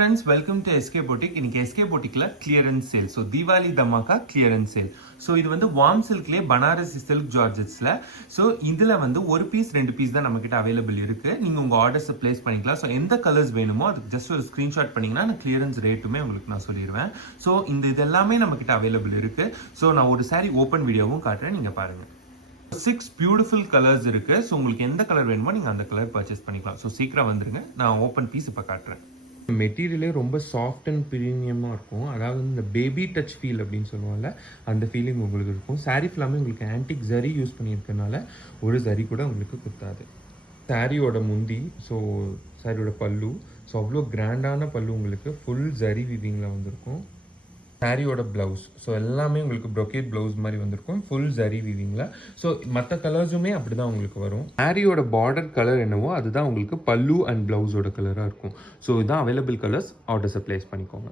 Friends, welcome to SK Boutique. இன்னைக்கு SK Boutiqueல clearance sale. So Diwali Dhamaka clearance sale. So இது வந்து warm silkலயே Banarasi silk georgetesல. So இதுல வந்து ஒரு பீஸ் ரெண்டு பீஸ் தான் நம்ம கிட்ட அவைலபிள் இருக்கு. நீங்க உங்க ஆர்டர்ஸ் பிளேஸ் பண்ணிக்கலாம். So எந்த கலர்ஸ் வேணுமோ அதுக்கு ஜஸ்ட் ஒரு ஸ்கிரீன்ஷாட் பண்ணீங்கன்னா நான் கிளியரன்ஸ் ரேட்டுமே உங்களுக்கு நான் சொல்லிடுவேன். So இது எல்லாமே நம்ம கிட்ட அவைலபிள் இருக்கு. So நான் ஒரு saree ஓபன் வீடியோவும் காட்டுறேன், நீங்க பாருங்க. 6 பியூட்டிஃபுல் கலர்ஸ் இருக்கு. ஸோ உங்களுக்கு எந்த கலர் வேணுமோ நீங்கள் அந்த கலர் பர்ச்சேஸ் பண்ணிக்கலாம். ஸோ சீக்கிரம் வந்துருங்க, நான் ஓப்பன் பீஸ் இப்போ காட்டுறேன். மெட்டீரியலே ரொம்ப சாஃப்ட் அண்ட் ப்ரீமியமாக இருக்கும். அதாவது இந்த பேபி டச் ஃபீல் அப்படின்னு சொல்லுவாங்கல்ல, அந்த ஃபீலிங் உங்களுக்கு இருக்கும். சாரீ ஃபுல்லாமே உங்களுக்கு ஆன்டிக் ஜரி யூஸ் பண்ணியிருக்கனால ஒரு ஜரி கூட உங்களுக்கு குத்தாது. சாரியோட முந்தி, ஸோ சாரியோட பல்லு, ஸோ அவ்வளோ கிராண்டான பல்லு உங்களுக்கு ஃபுல் ஜரி வீவிங்கில் வந்திருக்கும். சாரியோட ப்ளவுஸ், ஸோ எல்லாமே உங்களுக்கு ப்ரொக்கேட் ப்ளவுஸ் மாதிரி வந்திருக்கும் ஃபுல் ஜரி வீவிங்கில். ஸோ மற்ற கலர்ஸுமே அப்படி தான் உங்களுக்கு வரும். சாரியோட பார்டர் கலர் என்னவோ அதுதான் உங்களுக்கு பல்லு அண்ட் ப்ளவுஸோட கலராக இருக்கும். ஸோ இதுதான் அவைலபிள் கலர்ஸ். ஆர்டர்ஸை ப்ளேஸ் பண்ணிக்கோங்க.